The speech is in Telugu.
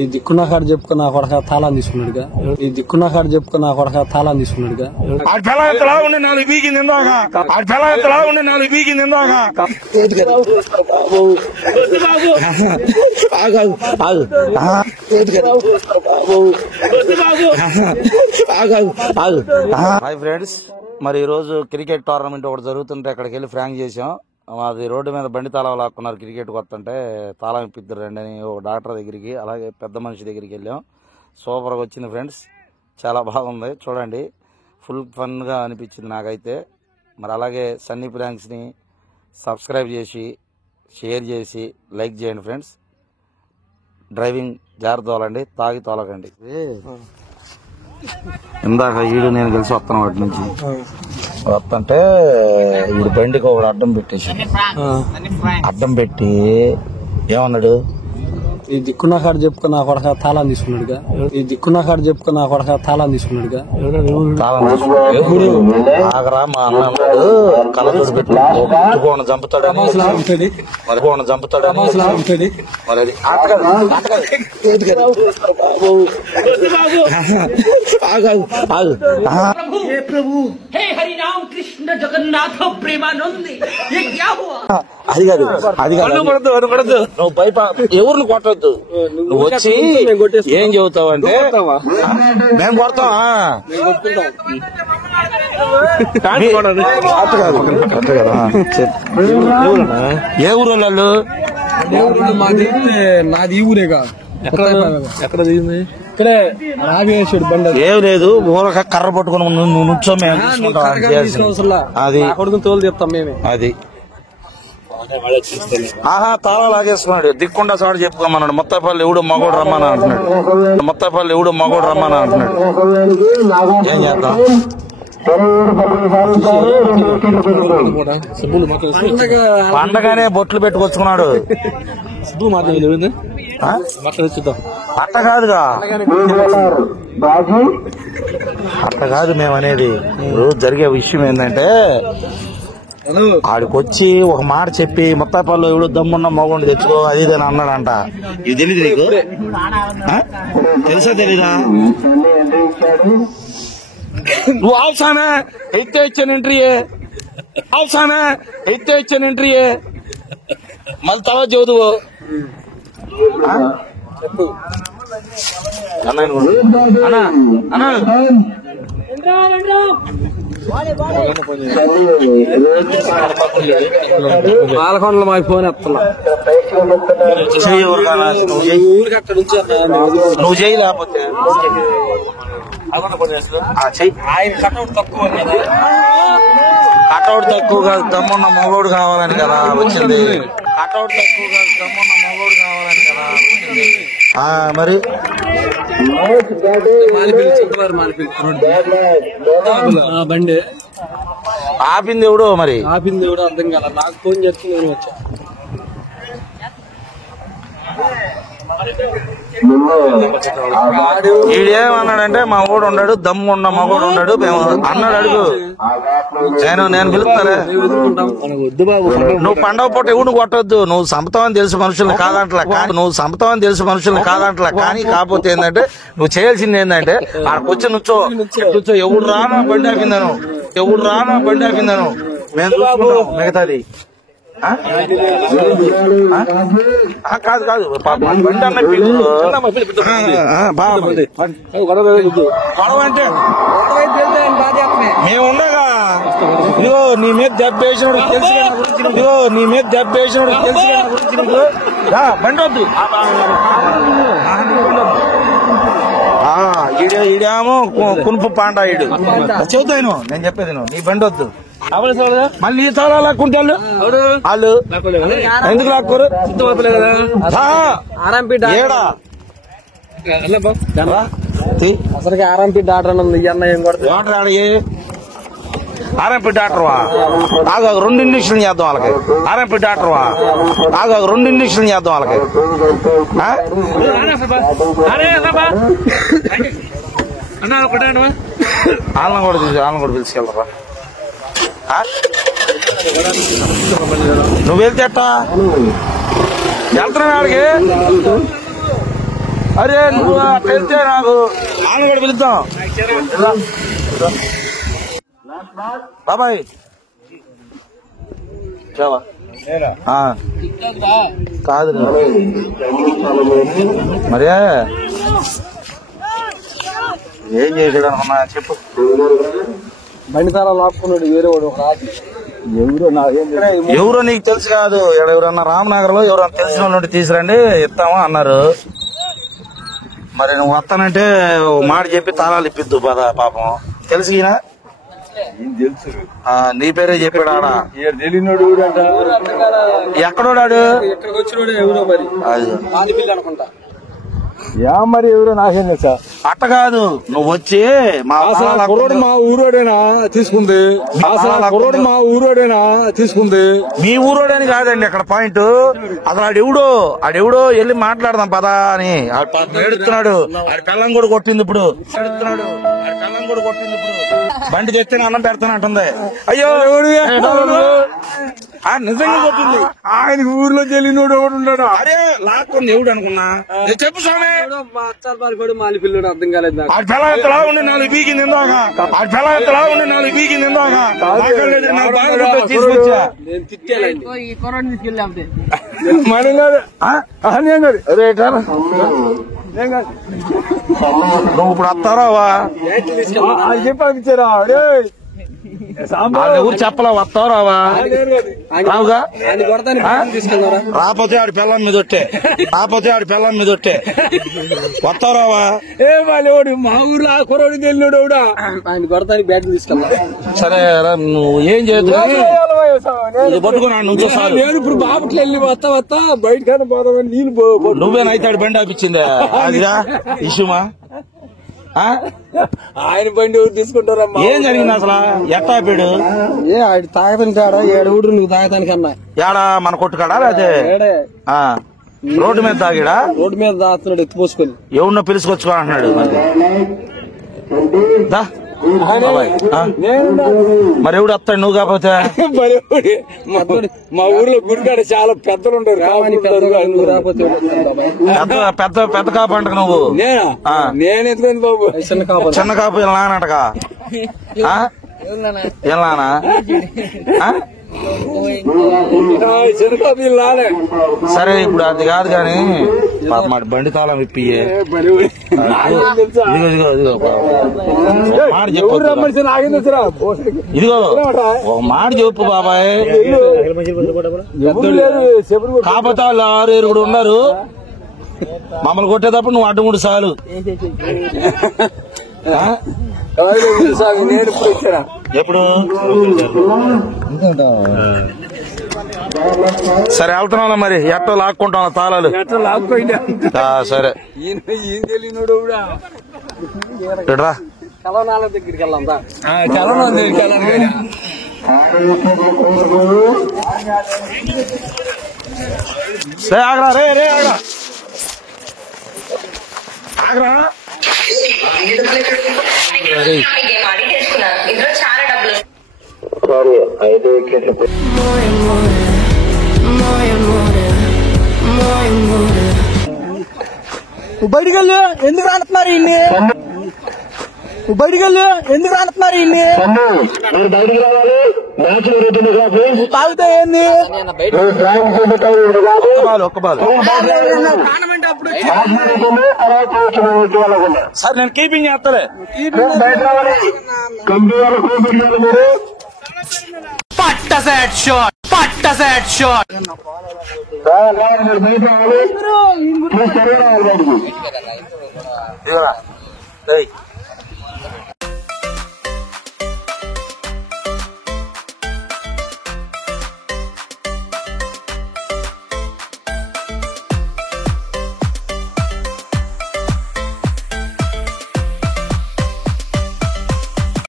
ఈ దిక్కున్న కాడ చెప్పుకున్న కొడక తాళం తీసుకున్నాడుగా. ఈ దిక్కున్న కాడ చెప్పుకున్న కొడక తాళం తీసుకున్నాడుగా. హాయ్ ఫ్రెండ్స్, మరి ఈ రోజు క్రికెట్ టోర్నమెంట్ ఒకటి జరుగుతుంటే అక్కడికి వెళ్ళి ఫ్రాంక్ చేసాం. అది రోడ్డు మీద బండి తాళం లాక్కున్నారు. క్రికెట్ వస్తుంటే తాళం ఇప్పిద్దరు రండి అని ఒక డాక్టర్ దగ్గరికి, అలాగే పెద్ద మనిషి దగ్గరికి వెళ్ళాం. సూపర్గా వచ్చింది ఫ్రెండ్స్, చాలా బాగుంది. చూడండి, ఫుల్ ఫన్గా అనిపించింది నాకైతే. మరి అలాగే సన్నీ ప్రాంక్స్ని సబ్స్క్రైబ్ చేసి షేర్ చేసి లైక్ చేయండి ఫ్రెండ్స్. డ్రైవింగ్ జాగ్రత్త తోలండి, తాగి తోలకండి. ఇందాక ఈడు నేను కలిసి వస్తాను వాటి నుంచి వస్తుంటే ఈడు బండికి ఒకడు అడ్డం పెట్టేసి అడ్డం పెట్టి ఏమన్నాడు, ఈ దిక్కున్న కాడ చెప్పుకున్న కొడక తాళం తీసుకున్నాడుగా. ఈ దిక్కున్న కాడ చెప్పుకున్న కొడక తాళం తీసుకున్నాడుగా. తాళం తీసుకున్నాడు. ఆగరా మా అన్న అన్నాడు, కళ్ళజోడు పెట్టి చంపుతాడు చంపుతాడు మరి అది అది కాదు, అది కాదు, నువ్వు భయప ఎవరిని కొట్టద్దు. నువ్వు వచ్చి ఏం చెబుతావు అంటే మేము కొడతావా, ఏ ఊరు వాళ్ళు? నాది ఈ ఊరే కాదు. ఎక్కడ దిగింది? ఇక్కడే నాగేశ్వరుడు బండి. ఏం లేదు, ఊరక కర్ర పట్టుకుని నువ్వు నుంచో మేము అది కొడుకుని తోలు చెప్తాం మేమే. అది ఆహా తాళా లాగేసుకున్నాడు. దిక్కుండా చోట చెప్పుకోమన్నాడు. మొత్తపల్లి ఎవడు మగోడు రమ్మని అంటున్నాడు. మొత్తపల్లి ఎవడు మగోడు రమ్మని అంటున్నాడు. ఏం చేద్దాం? పండగానే బొట్లు పెట్టుకొచ్చుకున్నాడు. అట్ట కాదుగా, అట్ట కాదు మేము అనేది. రోజు జరిగే విషయం ఏంటంటే, ఆడికొచ్చి ఒక మాట చెప్పి ముత్తాపల్లి ఎవడు దమ్మున్న మగోండి తెచ్చుకో అది ఇది అని అన్నాడంట. ఇది తెలీదు నీకు? తెలుసా తెలీదా? నువ్వు అవసానా అయితే ఇచ్చాను ఎంట్రీయే, అవసానా అయితే ఇచ్చాను ఎంట్రీయే, మళ్ళీ తర్వాత చదువు పాలకొండలో మాకు ఫోన్ ఎత్తున్నా. నువ్వు చేయి, లేకపోతే ఆయన కటౌట్ తక్కువ కాదు, దమ్మున్న మగోడు కావాలని కదా వచ్చింది. కటౌట్ తక్కువ కాదు, దమ్మున్న మగోడు కావాలని కదా వచ్చింది. మరి బండి ఆపింది ఎవడో, మరి ఆపింది ఎవడో అర్థం కాల. నాకు ఫోన్ చేస్తే నేను వచ్చా. వీడేమన్నాడంటే మా ఊడు ఉన్నాడు, దమ్ము ఉన్న మగోడు ఉన్నాడు మేము అన్నాడు. అడుగు, నేను పిలుస్తానే. నువ్వు పండగ పూట ఎవడు కొట్టొద్దు. నువ్వు సంపతమని తెలిసి మనుషుల్ని కాదంటలా, కానీ కాకపోతే ఏంటంటే నువ్వు చేయాల్సింది ఏంటంటే ఆడకొచ్చి నుంచో ఎవడు రానా బండి ఆపిందను, ఎవడు రానా బండి ఆపిందను మేము చూసుకుంటాం మిగతాది. కాదు కాదు, బండి అన్న గొడవ అంటే మేముండగా ఇదిగో నీ మీద దెబ్బేసినోడు తెలుసు, ఇదిగో నీ మీద దెబ్బేసినోడు తెలుసు బండి వద్దు. ఈడేమో కునుపు పాండా ఈడు చెబుతాను. నేను చెప్పేది నీ బండి వద్దు. మళ్ళీ ఈ తాళాలు లాక్కుంటారు వాళ్ళు. ఎందుకు లాక్కోరు? అసలు ఆర్ఎంపీ డాక్టర్ ఉంది. ఆర్ఎంపీ డాక్టర్ వా ఆగా 2 ఇంజక్షన్లు చేద్దాం వాళ్ళకి. ఆర్ఎంపీ డాక్టర్ వా ఆగా 2 ఇంజక్షన్లు చేద్దాం వాళ్ళకి. వాళ్ళని కూడా పిలుచుకెళ్తారా? నువ్వు వెళ్తే ఎట్టా వెళ్తున్నా? ఆడికి అరే నువ్వు వెళ్తే నాకు ఆయన కూడా పిలుద్దాం బాబాయ్ కాదు మరే ఏం చేసాడు అనుకున్నా చెప్పు. బండి తాళాలు లాక్కున్నాడు వేరే వాడు ఒక రాజు. ఎవరో నీకు తెలుసు కాదు, ఎవరన్నా రామనగర్ లో ఎవరన్నా తెలిసిన వాళ్ళు తీసుకురండి ఇస్తాము అన్నారు. మరి నువ్వు వస్తానంటే మాట చెప్పి తాళాలు ఇప్పిద్దు పదా పాపం. తెలుసు ఈయన తెలుసు నీ పేరే చెప్పాడు ఆడ తెలియనోడు ఎక్కడోడాడు ఇక్కడికి వచ్చినోడు ఎవరో మరి ఆదిపిల్లి అనుకుంటా. యా మరి ఎవరో నాకేం తెలుసా. అట్ట కాదు నువ్వు వచ్చి మా కుర్రోడు మా ఊరోడేనా తీసుకుంది. కుర్రోడు మా ఊరోడేనా తీసుకుంది. మీ ఊరోడని కాదండి అక్కడ పాయింట్. అసలు ఆడెవడో వెళ్ళి మాట్లాడదాం పదా అని ఏడుస్తున్నాడు. ఆడి పెళ్ళం కూడా కొట్టింది ఇప్పుడు. బండి తెస్తే అన్నం పెడతానంటుంది. అయ్యో నిజంగా కొట్టింది. ఆయన ఊర్లో తెలియనోడు ఎవడు ఉన్నాడు. అరే లాక్కుంది ఎవడు అనుకున్నా. చెప్పు స్వామి అచ్చారు మాలి పిల్లడు అర్థం కాలేదు నాకు. ఆడి పిల్ల ఎంతలా ఉండి 4 బీకింది తీసుకొచ్చా. నేను తిట్టాలండి ఈ కొరని తీసుకెళ్ళి మనం కాదు నేను కాదు. అరే నేను కాదు. నువ్వు ఇప్పుడు వస్తారావా చెప్పారా అరే ఎవరు చెప్పలా వస్తారావా రావుగా. తీసుకెళ్తారా రాకపోతే ఆడి పిల్లం మీద ఒట్టే వస్తారావా. ఏ వాళ్ళెవడు మా ఊర్లో ఆ కుర్రోడు తెలియనోడు ఎవడా. ఆయన కొడతానికి బ్యాట్ తీసుకెళ్తా. సరే నువ్వు ఏం చేయదు పట్టుకున్నాడు నుంచో సార్. నేను ఇప్పుడు బాబుకి వెళ్ళి వస్తా బయటకైనా పోదామని నీళ్ళు నువ్వేనైతే బండి ఆపించిందే అదిరా ఇష్యూమా. ఆయన బండి ఎవరు తీసుకుంటారా. ఏం జరిగింది అసలు ఎట్టా ఆపాడు. ఏ ఆడి తాగతానికి ఆడ ఏడుగుడు నువ్వు తాగతానికన్నా ఏడా మన కొట్టుకాడా అదే రోడ్డు మీద తాగాడా. రోడ్డు మీద తాగుతున్నాడు ఎత్తిపోసుకొని. ఎవరినో పిలుచుకొచ్చుకో అంటున్నాడు. మరి ఎవడు వస్తాడు నువ్వు కాకపోతే. మా ఊర్లో గుడికాడ చాలా పెద్దలు ఉంటారు. పెద్ద కాపు అంట నువ్వు. నేను ఎత్తుకుంది బాబు చిన్న కాపు వెళ్ళానటగా వెళ్ళానా. సరే ఇప్పుడు అది కాదు కాని మాట బండి తాళం ఇప్పియే. ఇదిగో ఒక మాట చెప్పు బాబాయ్. కాకపోతే వాళ్ళు 6 కూడా ఉన్నారు. మమ్మల్ని కొట్టేటప్పుడు నువ్వు అడ్డుముడు చాలు. నేను ఇప్పుడు వచ్చారా ఎప్పుడు సరే వెళ్తున్నాం మరి. ఎట్టో లాక్కుంటాం తాళాలు. సరే తెలియనోడు రా కలవనాల దగ్గరికి వెళ్దాం. సరే ఆగరా రే ఆగరా. బయటికి వెళ్ళి ఎందుకు రానుతున్నారు ఇన్ని. తాగితే ఏంది ఒక్క బాలు సరే నేను కీపింగ్ చేస్తలే. పట్ట సెట్ షాట్ ఇదిగోరా.